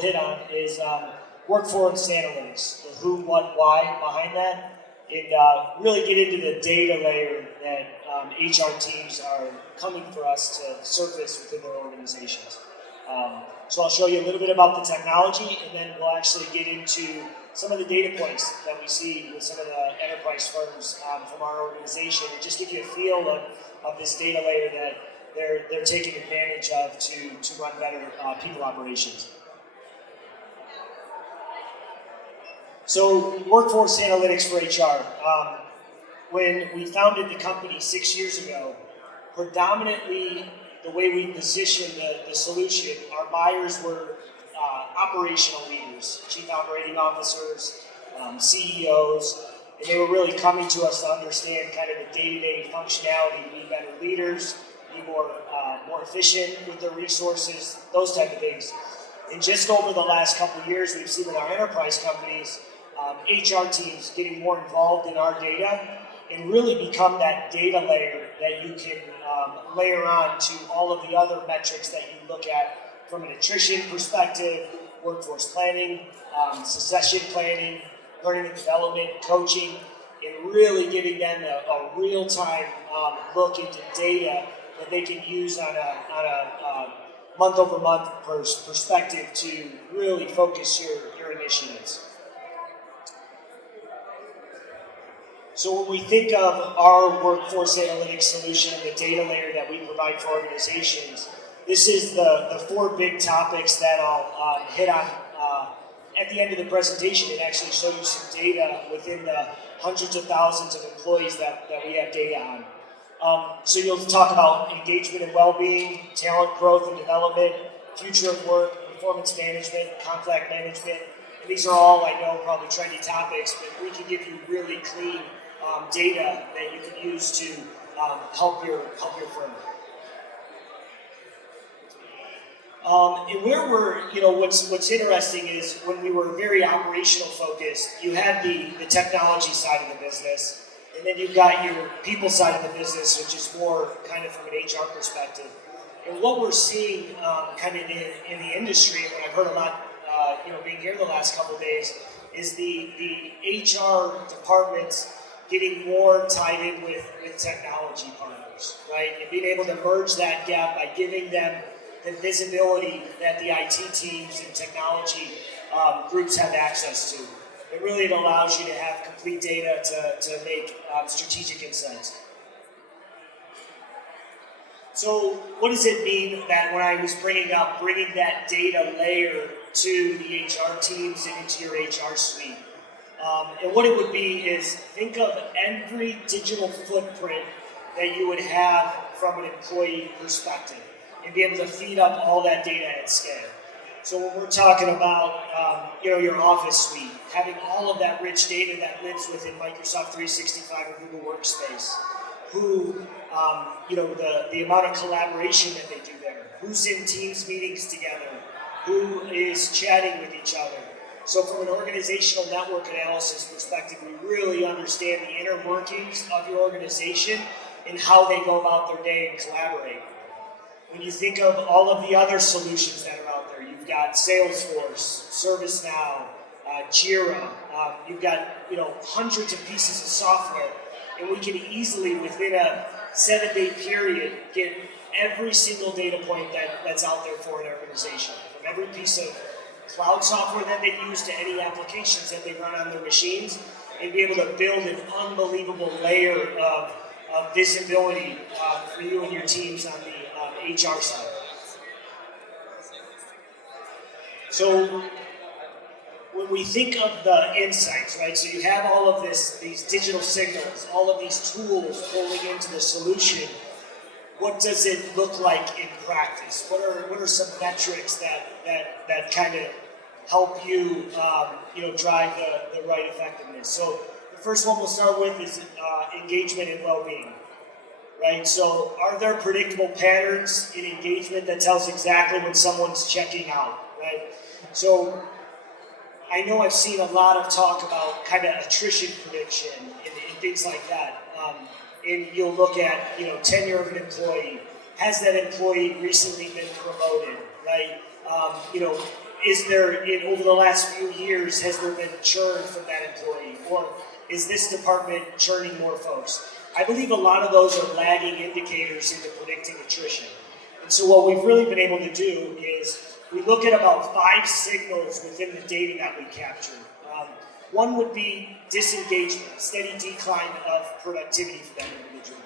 we'll hit on is workforce analytics, the who, what, why behind that, and really get into the data layer that HR teams are coming for us to surface within their organizations. So I'll show you a little bit about the technology, and then we'll actually get into some of the data points that we see with some of the enterprise firms from our organization, and just give you a feel of this data layer that they're taking advantage of to run better people operations. So workforce analytics for HR. When we founded the company 6 years ago, predominantly the way we positioned the solution, our buyers were operational leaders, chief operating officers, CEOs, and they were really coming to us to understand kind of the day-to-day functionality, be better leaders, be more efficient with their resources, those type of things. And just over the last couple of years, we've seen with our enterprise companies, HR teams getting more involved in our data and really become that data layer that you can layer on to all of the other metrics that you look at from an attrition perspective, workforce planning, succession planning, learning and development, coaching, and really giving them a real-time look into data that they can use on a month-over-month perspective to really focus your initiatives. So when we think of our workforce analytics solution and the data layer that we provide for organizations, this is the four big topics that I'll hit on at the end of the presentation, and actually show you some data within the hundreds of thousands of employees that we have data on. So you'll talk about engagement and well-being, talent growth and development, future of work, performance management, conflict management. And these are all, I know, probably trendy topics, but we can give you really clean data that you can use to help your firm. And where we're, what's interesting is when we were very operational focused, you had the technology side of the business, and then you've got your people side of the business, which is more kind of from an HR perspective. And what we're seeing kind of in the industry, and what I've heard a lot, being here the last couple of days, is the HR departments getting more tied in with technology partners, right? And being able to merge that gap by giving them the visibility that the IT teams and technology groups have access to. It allows you to have complete data to make strategic insights. So what does it mean that when I was bringing that data layer to the HR teams and into your HR suite? And what it would be is, think of every digital footprint that you would have from an employee perspective and be able to feed up all that data at scale. So when we're talking about your office suite, having all of that rich data that lives within Microsoft 365 or Google Workspace, the amount of collaboration that they do there, who's in Teams meetings together, who is chatting with each other. So from an organizational network analysis perspective, we really understand the inner workings of your organization and how they go about their day and collaborate. When you think of all of the other solutions that are out there, you've got Salesforce, ServiceNow, Jira, you've got hundreds of pieces of software, and we can easily, within a 7-day period, get every single data point that's out there for an organization, from every piece of cloud software that they use to any applications that they run on their machines, and be able to build an unbelievable layer of visibility for you and your teams on the HR side. So when we think of the insights, right, so you have all of these digital signals, all of these tools pulling into the solution, what does it look like in practice? What are some metrics that kind of help you drive the right effectiveness? So the first one we'll start with is engagement and well-being, right? So are there predictable patterns in engagement that tells exactly when someone's checking out, right? So I know I've seen a lot of talk about kind of attrition prediction and things like that. And you'll look at, tenure of an employee. Has that employee recently been promoted, right? is there, over the last few years, has there been churn from that employee? Or is this department churning more folks? I believe a lot of those are lagging indicators into predicting attrition. And so what we've really been able to do is we look at about 5 signals within the data that we capture. One would be disengagement, steady decline of productivity for that individual.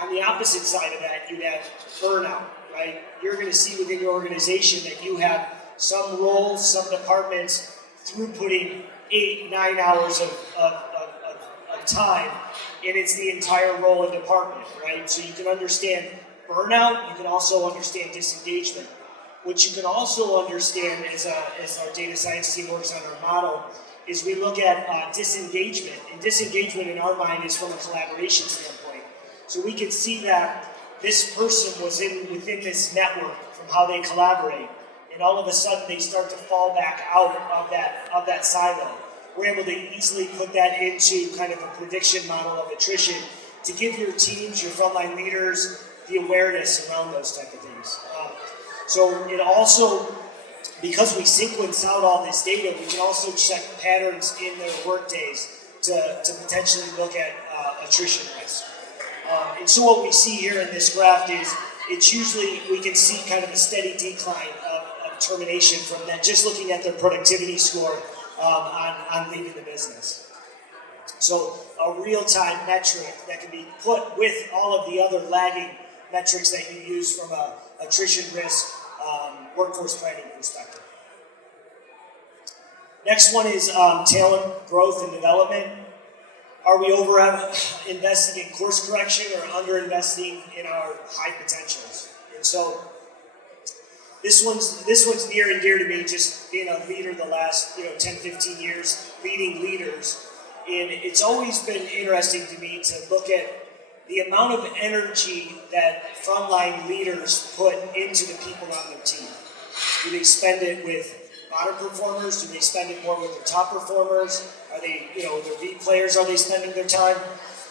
On the opposite side of that, you have burnout, right? You're going to see within your organization that you have some roles, some departments throughputting 8-9 hours of time, and it's the entire role and department, right? So you can understand burnout, you can also understand disengagement. What you can also understand as our data science team works on our model is we look at disengagement, and disengagement in our mind is from a collaboration standpoint. So we can see that this person was within this network from how they collaborate, and all of a sudden they start to fall back out of that silo. We're able to easily put that into kind of a prediction model of attrition to give your teams, your frontline leaders, the awareness around those type of things. So it also, because we sequence out all this data, we can also check patterns in their work days to potentially look at attrition risk. And so what we see here in this graph is it's usually, we can see kind of a steady decline of termination from that, just looking at their productivity score on leaving the business. So a real-time metric that can be put with all of the other lagging metrics that you use from a attrition risk workforce planning perspective. Next one is talent growth and development. Are we over investing in course correction or under investing in our high potentials? And so this one's near and dear to me, just being a leader the last 10, 15 years, leading leaders. And it's always been interesting to me to look at the amount of energy that frontline leaders put into the people on their team. Do they spend it with bottom performers? Do they spend it more with their top performers? Are they, their V players, are they spending their time?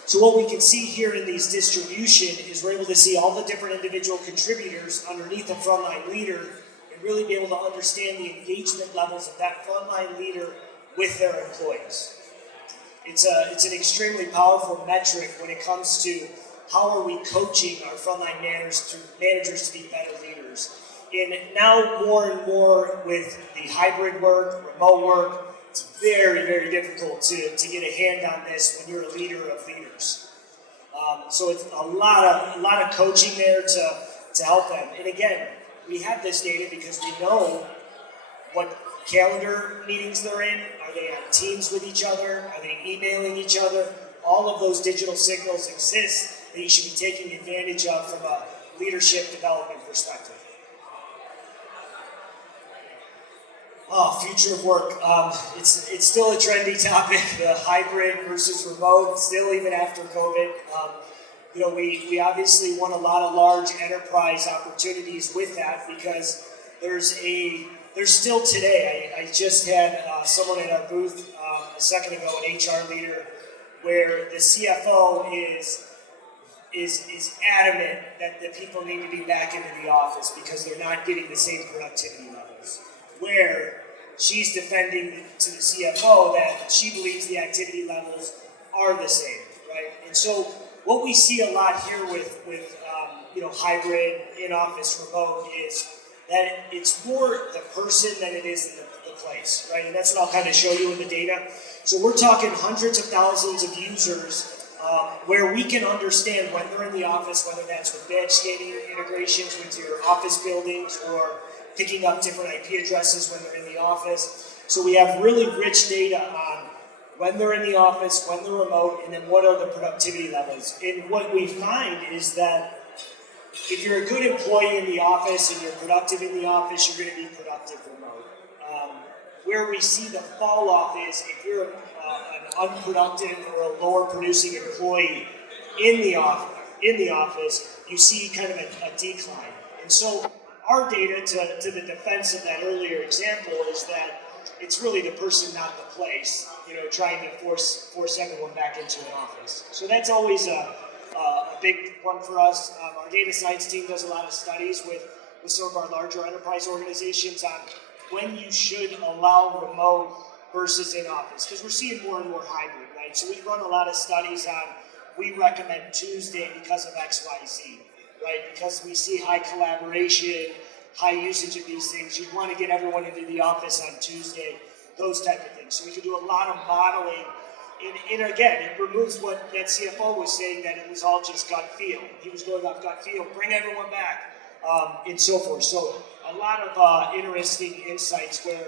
So what we can see here in these distribution is we're able to see all the different individual contributors underneath a frontline leader and really be able to understand the engagement levels of that frontline leader with their employees. It's an extremely powerful metric when it comes to how are we coaching our frontline managers to be better leaders. And now more and more with the hybrid work, remote work, it's very, very difficult to get a hand on this when you're a leader of leaders. So it's a lot of coaching there to help them. And again, we have this data because we know what calendar meetings they're in. Are they on Teams with each other? Are they emailing each other? All of those digital signals exist that you should be taking advantage of from a leadership development perspective. Future of work. It's still a trendy topic, the hybrid versus remote, still even after COVID. We obviously want a lot of large enterprise opportunities with that because there's still today, I just had someone in our booth a second ago, an HR leader, where the CFO is adamant that the people need to be back into the office because they're not getting the same productivity levels. Where she's defending to the CFO that she believes the activity levels are the same, right? And so what we see a lot here with hybrid, in-office, remote is that it's more the person than it is the place, right? And that's what I'll kind of show you in the data. So we're talking hundreds of thousands of users where we can understand when they're in the office, whether that's with badge scanning integrations with your office buildings or picking up different IP addresses when they're in the office. So we have really rich data on when they're in the office, when they're remote, and then what are the productivity levels. And what we find is that if you're a good employee in the office and you're productive in the office, you're going to be productive remote. Where we see the fall off is if you're an unproductive or a lower producing employee in the office, you see kind of a decline. And so our data to the defense of that earlier example is that it's really the person, not the place, trying to force everyone back into an office. So that's always a big one for us. Our data science team does a lot of studies with some of our larger enterprise organizations on when you should allow remote versus in office, because we're seeing more and more hybrid, right? So we run a lot of studies on, we recommend Tuesday because of X, Y, Z, right? Because we see high collaboration, high usage of these things. You'd want to get everyone into the office on Tuesday, those type of things. So we can do a lot of modeling. And again, it removes what that CFO was saying, that it was all just gut feel. He was going off gut feel, bring everyone back, and so forth. So a lot of interesting insights where,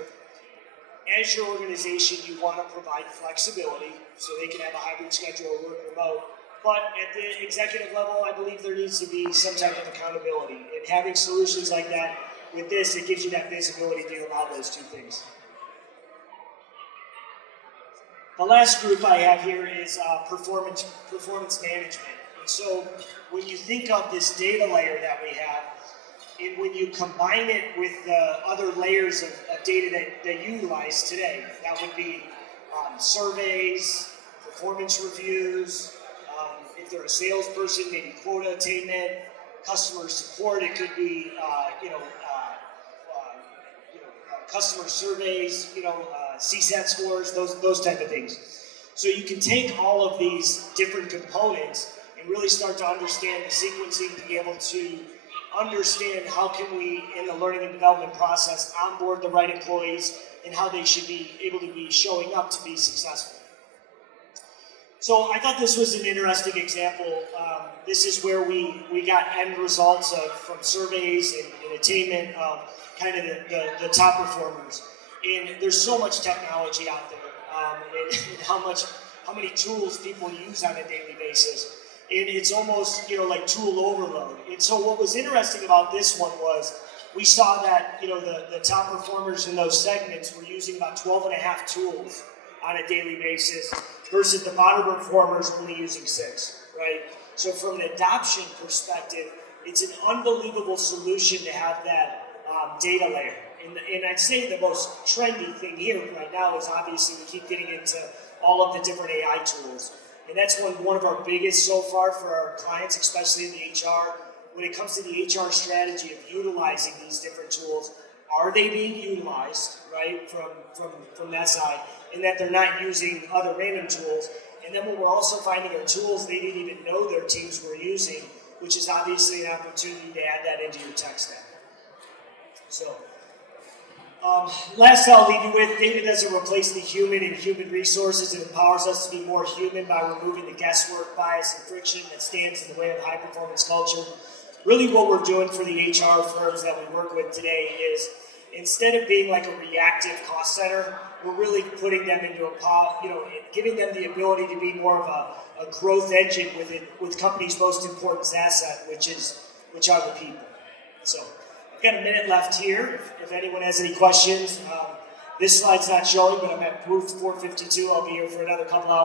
as your organization, you want to provide flexibility so they can have a hybrid schedule or work remote. But at the executive level, I believe there needs to be some type of accountability. And having solutions like that, with this, it gives you that visibility to allow those two things. The last group I have here is performance management. And so when you think of this data layer that we have, and when you combine it with the other layers of data that you utilize today, that would be surveys, performance reviews, if they're a salesperson, maybe quota attainment, customer support, it could be customer surveys, CSAT scores, those type of things. So you can take all of these different components and really start to understand the sequencing to be able to understand how can we, in the learning and development process, onboard the right employees and how they should be able to be showing up to be successful. So I thought this was an interesting example. This is where we got end results from surveys and attainment of kind of the top performers. And there's so much technology out there, and how many tools people use on a daily basis. And it's almost, like tool overload. And so what was interesting about this one was we saw that, the top performers in those segments were using about 12 and a half tools on a daily basis versus the bottom performers only using 6, right? So from an adoption perspective, it's an unbelievable solution to have that data layer. And I'd say the most trendy thing here right now is obviously we keep getting into all of the different AI tools. And that's one of our biggest so far for our clients, especially in the HR. When it comes to the HR strategy of utilizing these different tools, are they being utilized, right, from that side, and that they're not using other random tools. And then what we're also finding are tools they didn't even know their teams were using, which is obviously an opportunity to add that into your tech stack. So, last I'll leave you with, data doesn't replace the human and human resources. It empowers us to be more human by removing the guesswork, bias, and friction that stands in the way of high-performance culture. Really what we're doing for the HR firms that we work with today is, instead of being like a reactive cost center, we're really putting them into giving them the ability to be more of a growth engine with companies' most important asset, which are the people. So, I've got a minute left here. If anyone has any questions, this slide's not showing, but I'm at booth 452. I'll be here for another couple hours.